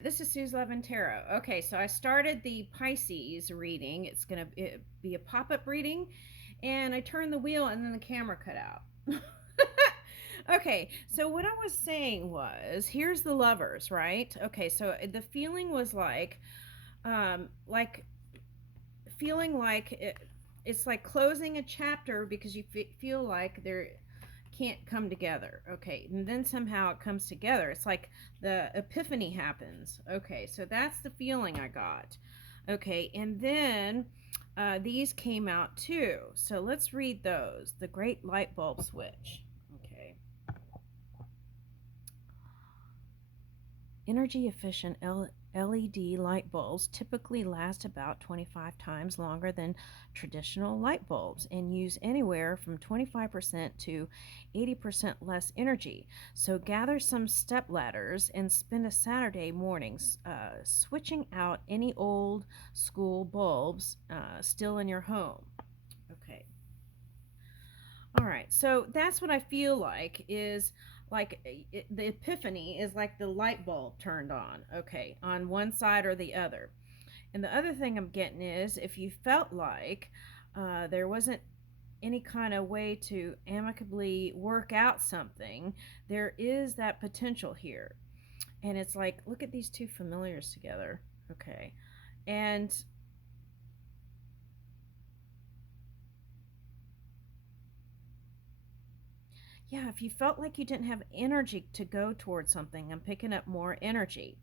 This is Sue's Love and Tarot. Okay, so I started the Pisces reading. It's going to be a pop up reading, and I turned the wheel and then the camera cut out. Okay, so what I was saying was here's the lovers, right? Okay, so the feeling was like feeling like it's like closing a chapter because you feel like they're can't come together. Okay, and then somehow it comes together. It's like the epiphany happens. Okay, so that's the feeling I got. Okay, and then these came out too. So let's read those. The Great Light Bulb Switch. Okay. Energy efficient LED light bulbs typically last about 25 times longer than traditional light bulbs and use anywhere from 25% to 80% less energy. So gather some step ladders and spend a Saturday morning switching out any old school bulbs still in your home. Okay. All right, so that's what I feel like is like the epiphany is like the light bulb turned on, okay, on one side or the other. And the other thing I'm getting is if you felt like there wasn't any kind of way to amicably work out something, there is that potential here. And it's like, look at these two familiars together, okay, and yeah, if you felt like you didn't have energy to go towards something, I'm picking up more energy.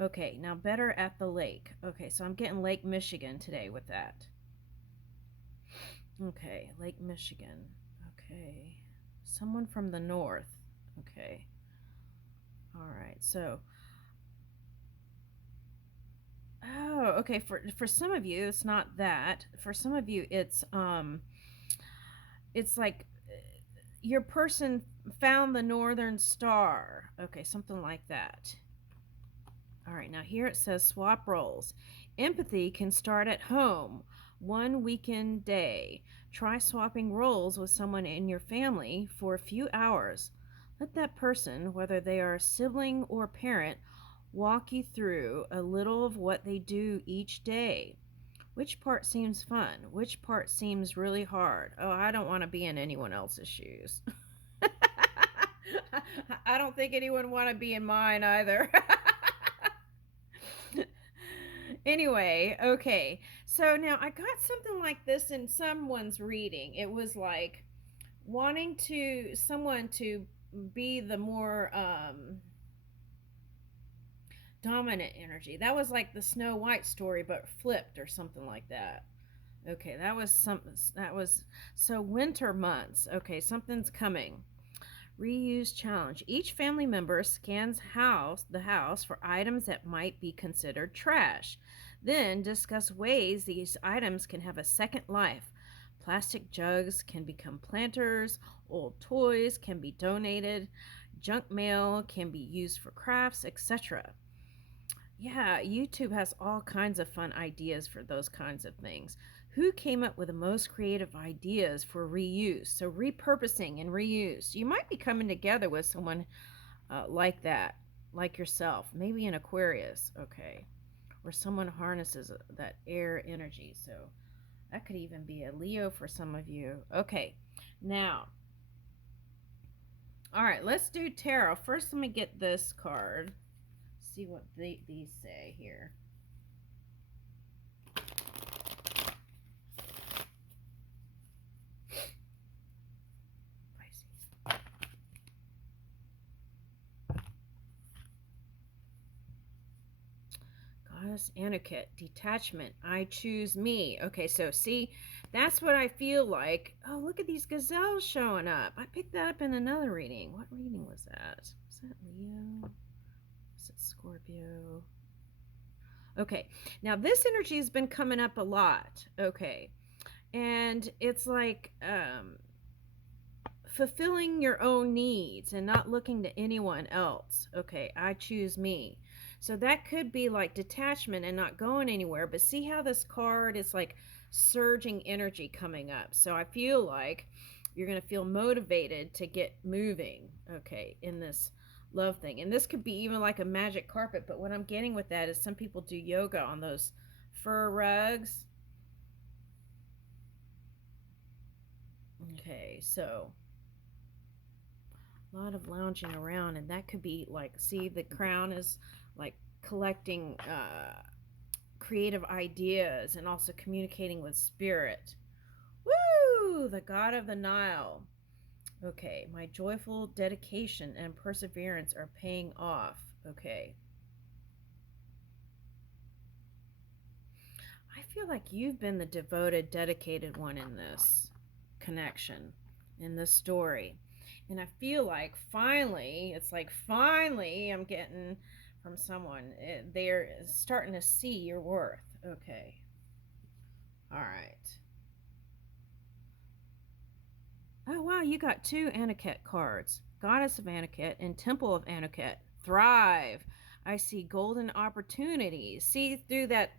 Okay, now better at the lake. Okay, so I'm getting Lake Michigan today with that. Okay, Lake Michigan. Okay, someone from the north. Okay, all right. So, oh, okay. For some of you, it's not that. For some of you, it's like your person found the northern star. Okay, something like that. All right, now here it says swap roles. Empathy can start at home, one weekend day. Try swapping roles with someone in your family for a few hours. Let that person, whether they are a sibling or parent, walk you through a little of what they do each day. Which part seems fun? Which part seems really hard? Oh, I don't want to be in anyone else's shoes. I don't think anyone want to be in mine either. Anyway, okay. So now I got something like this in someone's reading. It was like wanting to someone to be the more dominant energy. That was like the Snow White story but flipped or something like that. Okay, that was something that was so winter months. Okay, something's coming. Reuse challenge. Each family member scans the house for items that might be considered trash. Then discuss ways these items can have a second life. Plastic jugs can become planters, old toys can be donated, junk mail can be used for crafts, etc. Yeah, YouTube has all kinds of fun ideas for those kinds of things. Who came up with the most creative ideas for reuse? So, repurposing and reuse. You might be coming together with someone like that, like yourself, maybe an Aquarius, okay, or someone harnesses that air energy. So, that could even be a Leo for some of you. Okay, now, all right, let's do tarot. First, let me get this card, see what these say here. Goddess Anuket, detachment. I choose me. Okay, so see, that's what I feel like. Oh, look at these gazelles showing up. I picked that up in another reading. What reading was that? Was that Leo? Was it Scorpio? Okay, now this energy has been coming up a lot. Okay, and it's like fulfilling your own needs and not looking to anyone else. Okay, I choose me. So that could be like detachment and not going anywhere. But see how this card is like surging energy coming up. So I feel like you're going to feel motivated to get moving, okay, in this love thing. And this could be even like a magic carpet, but what I'm getting with that is some people do yoga on those fur rugs. Okay, so a lot of lounging around, and that could be like, see, the crown is like collecting creative ideas and also communicating with spirit. Woo! The god of the Nile. Okay, my joyful dedication and perseverance are paying off. Okay. I feel like you've been the devoted, dedicated one in this connection, in this story. And I feel like finally, it's like finally I'm getting from someone, they're starting to see your worth. Okay. All right. Oh, wow, you got two Aniket cards, Goddess of Aniket and Temple of Aniket. Thrive. I see golden opportunities. See, through that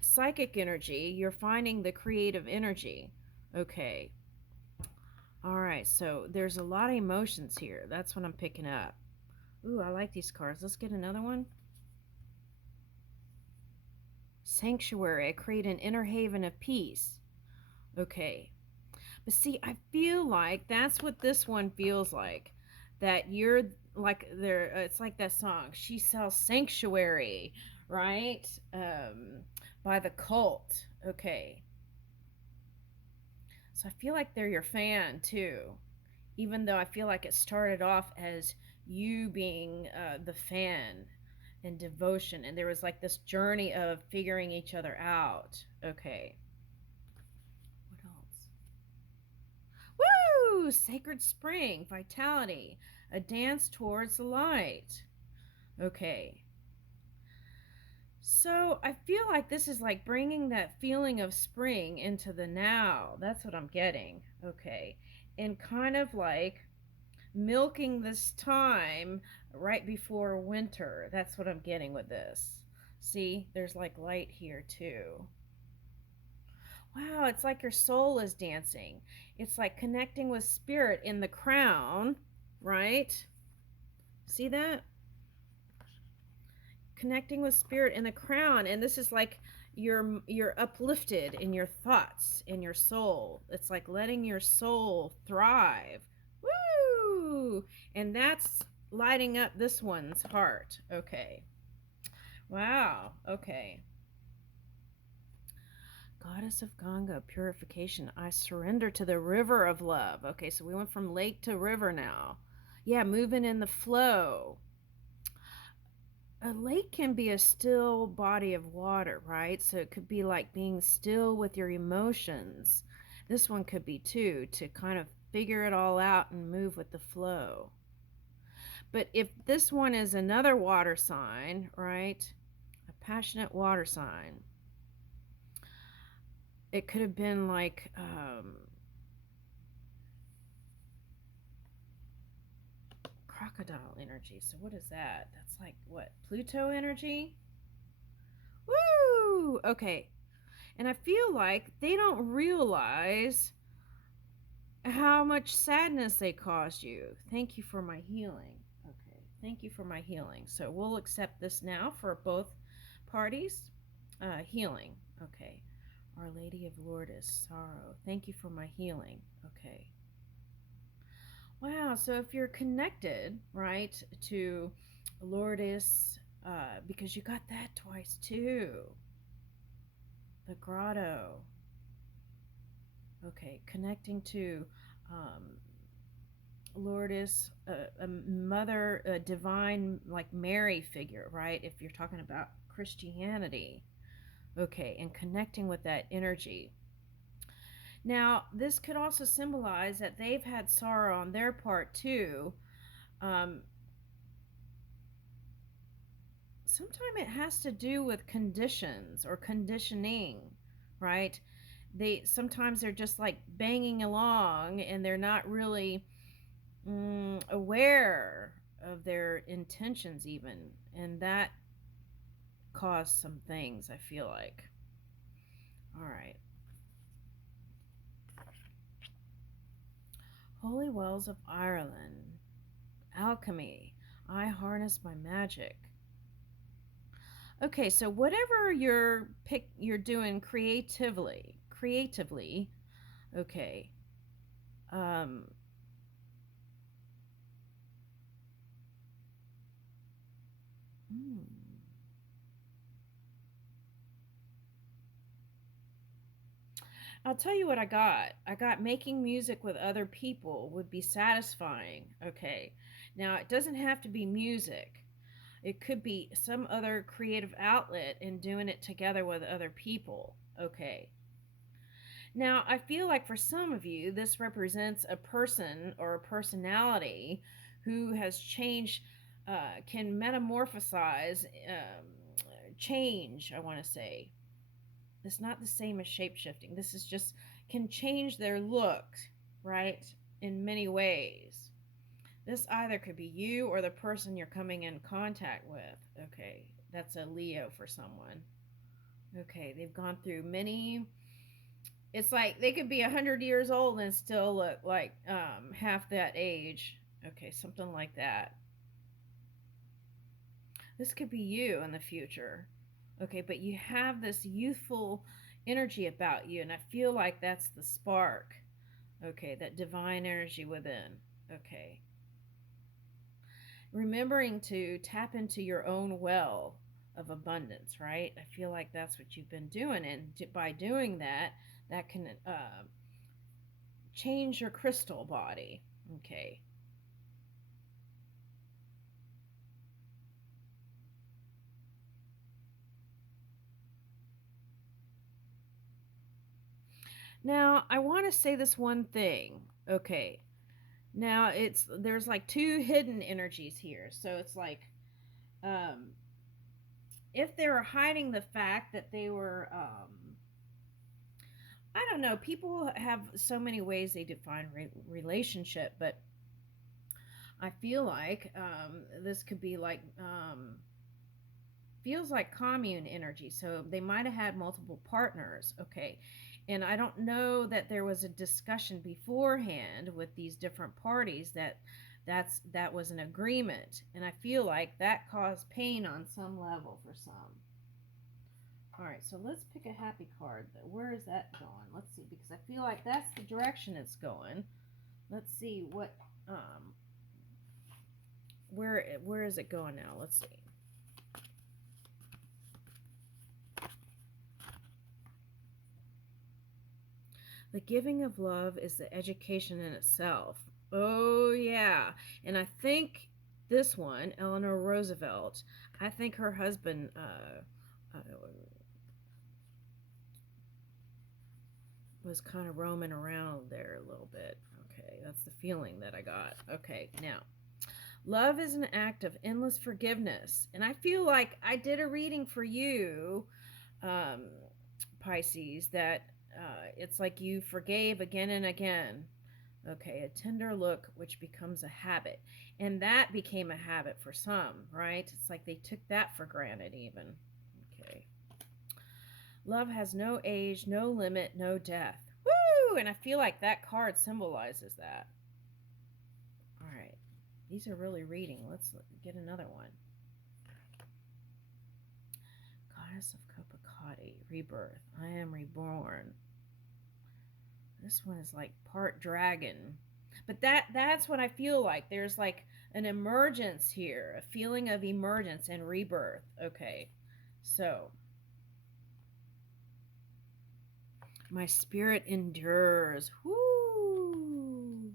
psychic energy, you're finding the creative energy. Okay. All right, so there's a lot of emotions here. That's what I'm picking up. Ooh, I like these cards. Let's get another one. Sanctuary. I create an inner haven of peace. Okay. But see, I feel like that's what this one feels like. That you're like there. It's like that song. She sells sanctuary, right? By the Cult. Okay. So I feel like they're your fan too, even though I feel like it started off as you being the fan and devotion, and there was like this journey of figuring each other out. Okay. What else? Woo! Sacred spring, vitality, a dance towards the light. Okay. So I feel like this is like bringing that feeling of spring into the now. That's what I'm getting. Okay. And kind of like milking this time right before winter. That's what I'm getting with this. See, there's like light here too. Wow, it's like your soul is dancing. It's like connecting with spirit in the crown, right? See that? Connecting with spirit in the crown, and this is like you're uplifted in your thoughts, in your soul. It's like letting your soul thrive. Woo! And that's lighting up this one's heart. Okay. Wow. Okay. Goddess of Ganga, purification. I surrender to the river of love. Okay, so we went from lake to river now. Yeah, moving in the flow. A lake can be a still body of water, right? So it could be like being still with your emotions. This one could be too, to kind of figure it all out and move with the flow. But if this one is another water sign, right? A passionate water sign, it could have been like crocodile energy. So what is that? That's like what? Pluto energy? Woo! Okay. And I feel like they don't realize how much sadness they caused you. Thank you for my healing. Okay. Thank you for my healing. So we'll accept this now for both parties. Healing. Okay. Our Lady of Lourdes, sorrow. Thank you for my healing. Okay. Wow. So if you're connected, right, to Lourdes, because you got that twice too. The grotto. Okay, connecting to Lourdes, a mother, a divine, like Mary figure, right? If you're talking about Christianity. Okay, and connecting with that energy. Now, this could also symbolize that they've had sorrow on their part too. Um, Sometimes it has to do with conditions or conditioning, right? They sometimes they're just like banging along and they're not really aware of their intentions even, and that caused some things, I feel like. All right. Holy Wells of Ireland. Alchemy. I harness my magic. Okay, so whatever you're doing creatively, okay. Um hmm. I'll tell you what I got. I got making music with other people would be satisfying. Okay. Now, it doesn't have to be music. It could be some other creative outlet and doing it together with other people. Okay. Now, I feel like for some of you, this represents a person or a personality who has changed, can metamorphosize, change, I want to say. It's not the same as shape shifting. This is just can change their look, right? In many ways. This either could be you or the person you're coming in contact with. Okay, that's a Leo for someone. Okay, they've gone through many. It's like they could be 100 years old and still look like half that age. Okay, something like that. This could be you in the future. Okay, but you have this youthful energy about you, and I feel like that's the spark. Okay, that divine energy within. Okay, remembering to tap into your own well of abundance, right? I feel like that's what you've been doing, and by doing that, that can change your crystal body. Okay. Now, I want to say this one thing. Okay. Now, there's like two hidden energies here. So it's like um if they were hiding the fact that they were I don't know, people have so many ways they define relationship, but I feel like this could be like feels like commune energy. So they might have had multiple partners. Okay. And I don't know that there was a discussion beforehand with these different parties that was an agreement. And I feel like that caused pain on some level for some. All right, so let's pick a happy card. Where is that going? Let's see, because I feel like that's the direction it's going. Let's see what where is it going now? Let's see. The giving of love is the education in itself. Oh, yeah. And I think this one, Eleanor Roosevelt, I think her husband was kind of roaming around there a little bit. Okay, that's the feeling that I got. Okay, now, love is an act of endless forgiveness. And I feel like I did a reading for you, um, Pisces, that it's like you forgave again and again. Okay, a tender look which becomes a habit. And that became a habit for some, right? It's like they took that for granted, even. Okay. Love has no age, no limit, no death. Woo! And I feel like that card symbolizes that. All right. These are really reading. Let's get another one. Goddess of Copacabana, rebirth. I am reborn. This one is like part dragon. But that's what I feel like. There's like an emergence here, a feeling of emergence and rebirth. Okay. So, my spirit endures. Whoo!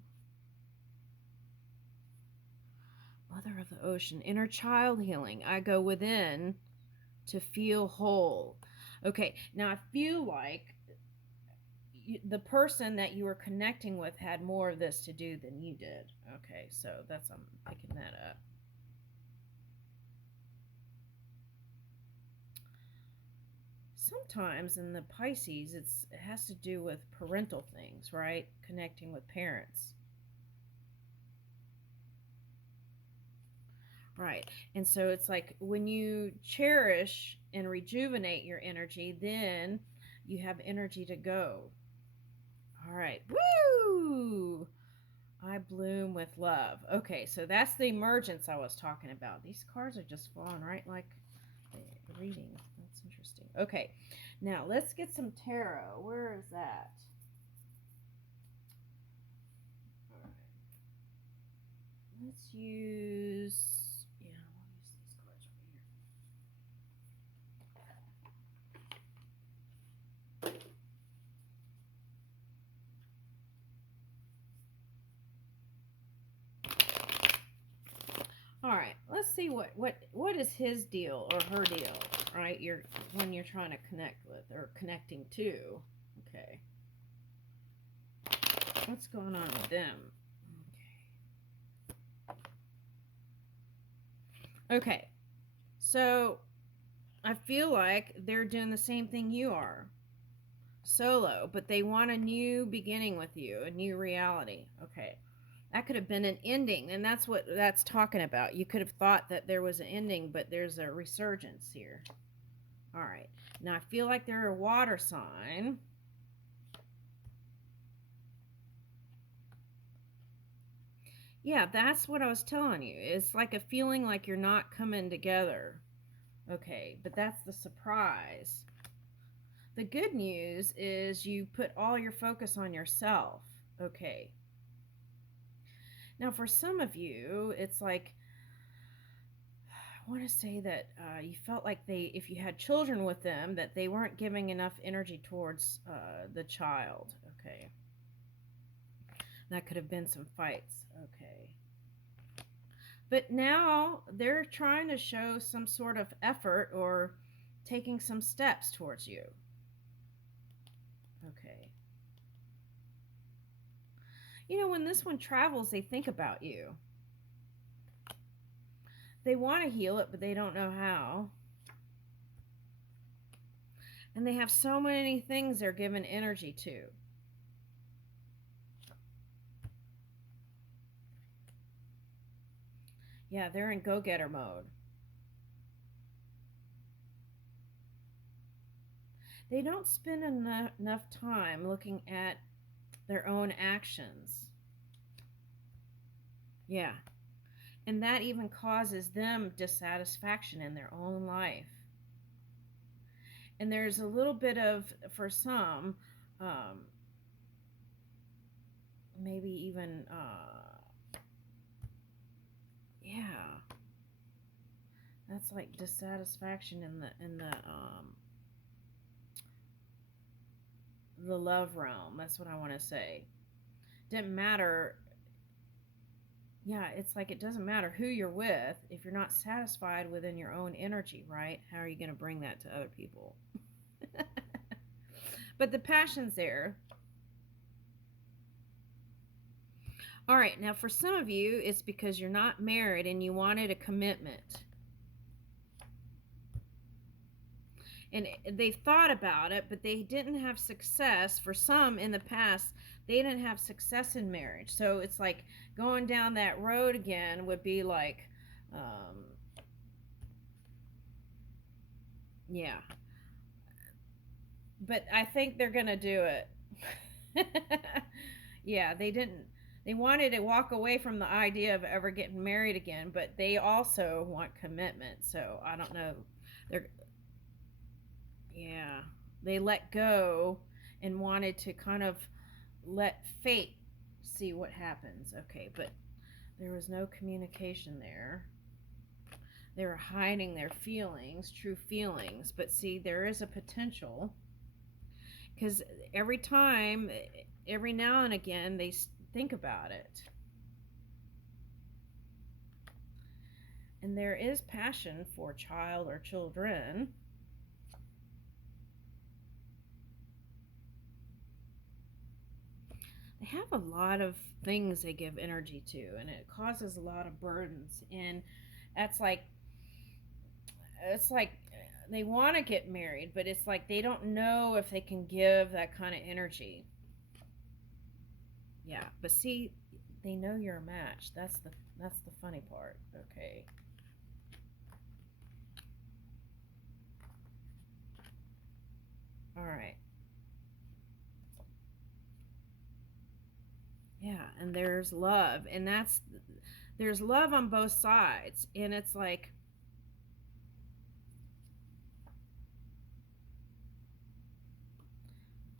Mother of the ocean, inner child healing. I go within to feel whole. Okay, now I feel like the person that you were connecting with had more of this to do than you did. Okay, so that's I'm picking that up. Sometimes in the Pisces, it has to do with parental things, right? Connecting with parents, right? And so it's like when you cherish and rejuvenate your energy, then you have energy to go. All right, woo! I bloom with love. Okay, so that's the emergence I was talking about. These cards are just falling right like the reading. That's interesting. Okay, now let's get some tarot. Where is that? All right. Let's use. Yeah, we'll use these cards over here. All right, let's see what is his deal or her deal, right? You're when you're trying to connect with or connecting to. Okay, what's going on with them? Okay, so I feel like they're doing the same thing you are, solo, but they want a new beginning with you, a new reality. Okay, that could have been an ending, and that's what that's talking about. You could have thought that there was an ending, but there's a resurgence here. All right. Now I feel like they're a water sign. Yeah, that's what I was telling you. It's like a feeling like you're not coming together. Okay, but that's the surprise. The good news is you put all your focus on yourself. Okay. Now, for some of you, it's like I want to say that you felt like they, if you had children with them, that they weren't giving enough energy towards the child. Okay. That could have been some fights. Okay. But now they're trying to show some sort of effort or taking some steps towards you. Okay. You know, when this one travels, they think about you. They want to heal it, but they don't know how. And they have so many things they're giving energy to. Yeah, they're in go getter mode. They don't spend enough time looking at their own actions. Yeah. And that even causes them dissatisfaction in their own life. And there's a little bit of, for some, um, maybe even, yeah, that's like dissatisfaction in the love realm. That's what I want to say. Didn't matter. Yeah, it's like it doesn't matter who you're with if you're not satisfied within your own energy, right? How are you going to bring that to other people? But the passion's there. All right, now for some of you, it's because you're not married and you wanted a commitment. And they've thought about it, but they didn't have success. For some in the past, they didn't have success in marriage. So it's like going down that road again would be like, um, yeah. But I think they're going to do it. Yeah, they didn't. They wanted to walk away from the idea of ever getting married again, but they also want commitment. So I don't know. They're Yeah, they let go and wanted to kind of let fate see what happens. Okay, but there was no communication there. They were hiding their feelings, true feelings. But see, there is a potential because every time, every now and again, they think about it. And there is passion for child or children. They have a lot of things they give energy to, and it causes a lot of burdens. And that's like, it's like they want to get married, but it's like they don't know if they can give that kind of energy. Yeah, but see, they know you're a match. That's the funny part. Okay. All right. Yeah, and there's love, and there's love on both sides, and it's like,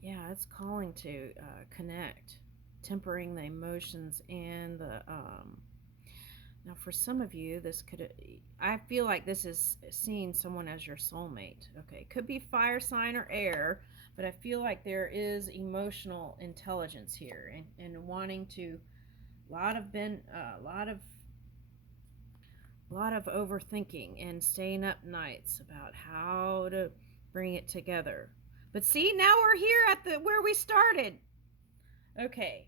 yeah, it's calling to connect, tempering the emotions and the now for some of you this could, I feel like this is seeing someone as your soulmate. Okay, could be fire sign or air, but I feel like there is emotional intelligence here, and wanting to, lot of been a lot of overthinking and staying up nights about how to bring it together. But see, now we're here at the where we started. Okay.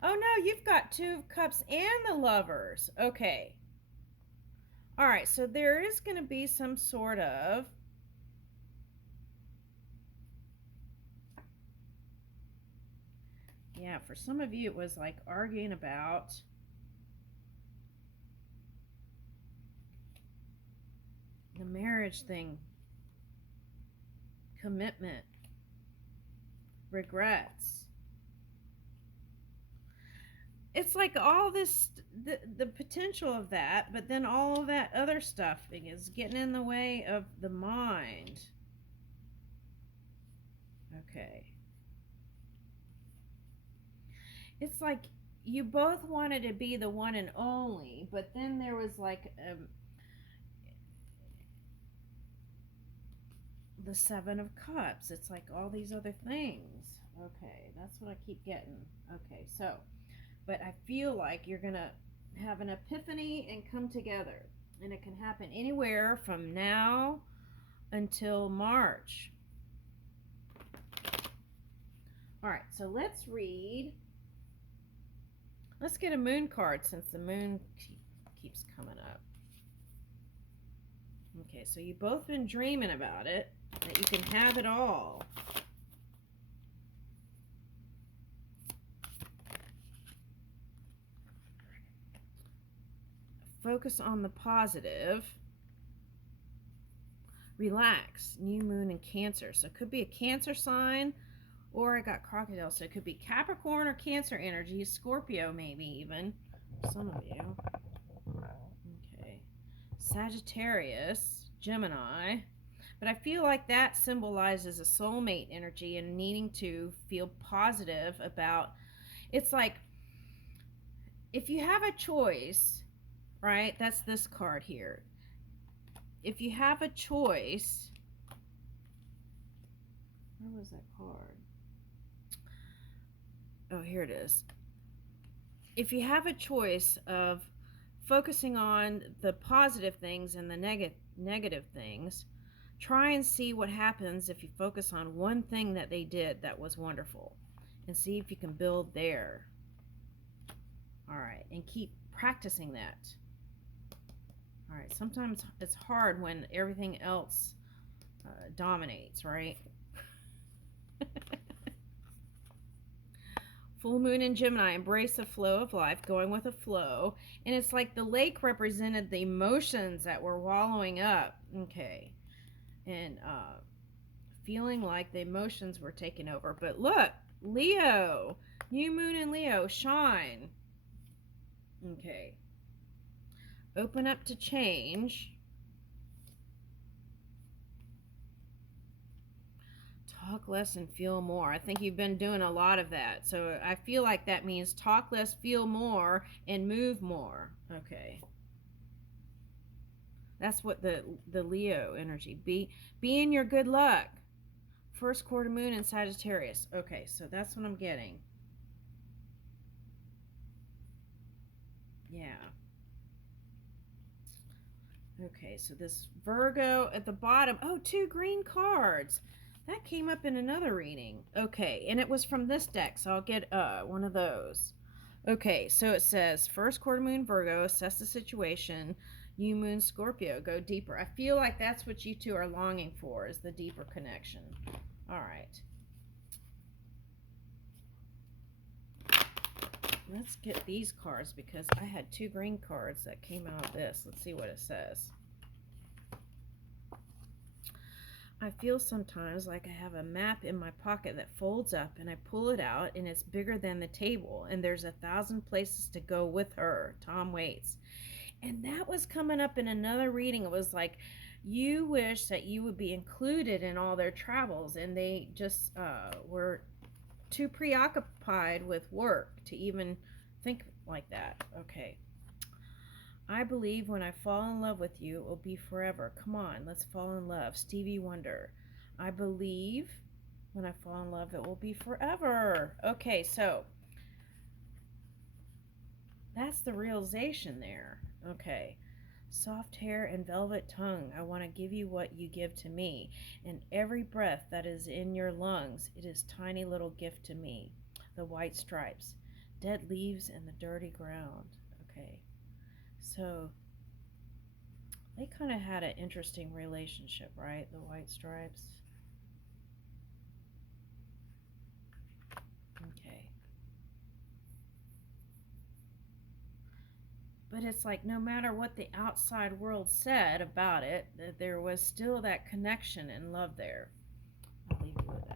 Oh no, you've got Two of Cups and the Lovers. Okay. All right, so there is going to be some sort of yeah, for some of you it was like arguing about the marriage thing, commitment, regrets. It's like all this, the potential of that, but then all of that other stuff is getting in the way of the mind. Okay. It's like you both wanted to be the one and only, but then there was like the Seven of Cups. It's like all these other things. Okay, that's what I keep getting. Okay, so, but I feel like you're going to have an epiphany and come together. And it can happen anywhere from now until March. All right, so let's read. Let's get a moon card since the moon keeps coming up. Okay, so you've both been dreaming about it, that you can have it all. Focus on the positive. Relax. New moon in Cancer. So it could be a Cancer sign, or I got crocodile, so it could be Capricorn or Cancer energy, Scorpio maybe even, some of you. Okay. Sagittarius, Gemini. But I feel like that symbolizes a soulmate energy and needing to feel positive about, it's like, if you have a choice, right? That's this card here. If you have a choice, where was that card? Oh, here it is. If you have a choice of focusing on the positive things and the negative things, try and see what happens if you focus on one thing that they did that was wonderful, and see if you can build there. All right, and keep practicing that. All right, sometimes it's hard when everything else dominates, right? Full moon in Gemini, embrace the flow of life, going with a flow. And it's like the lake represented the emotions that were wallowing up. Okay. And feeling like the emotions were taking over. But look, Leo, new moon in Leo, shine. Okay. Open up to change. Talk less and feel more. I think you've been doing a lot of that. So I feel like that means talk less, feel more, and move more. Okay. That's what the Leo energy. Be in your good luck. First quarter moon in Sagittarius. Okay, so that's what I'm getting. Yeah. Okay, so this Virgo at the bottom. Oh, 2 green cards. That came up in another reading. Okay, and it was from this deck, so I'll get one of those. Okay, so it says first quarter moon Virgo, assess the situation. New moon Scorpio, go deeper. I feel like that's what you two are longing for, is the deeper connection. All right. Let's get these cards because I had 2 green cards that came out of this. Let's see what it says. I feel sometimes like I have a map in my pocket that folds up and I pull it out and it's bigger than the table and there's 1,000 places to go with her. Tom Waits. And that was coming up in another reading. It was like, you wish that you would be included in all their travels, and they just were too preoccupied with work to even think like that. Okay. I believe when I fall in love with you, it will be forever. Come on, let's fall in love. Stevie Wonder. I believe when I fall in love, it will be forever. Okay, so that's the realization there. Okay. Soft hair and velvet tongue, I want to give you what you give to me. And every breath that is in your lungs, it is tiny little gift to me. The white stripes, dead leaves and the dirty ground. Okay. So they kind of had an interesting relationship, right? The white stripes. Okay. But it's like no matter what the outside world said about it, that there was still that connection and love there. I'll leave you with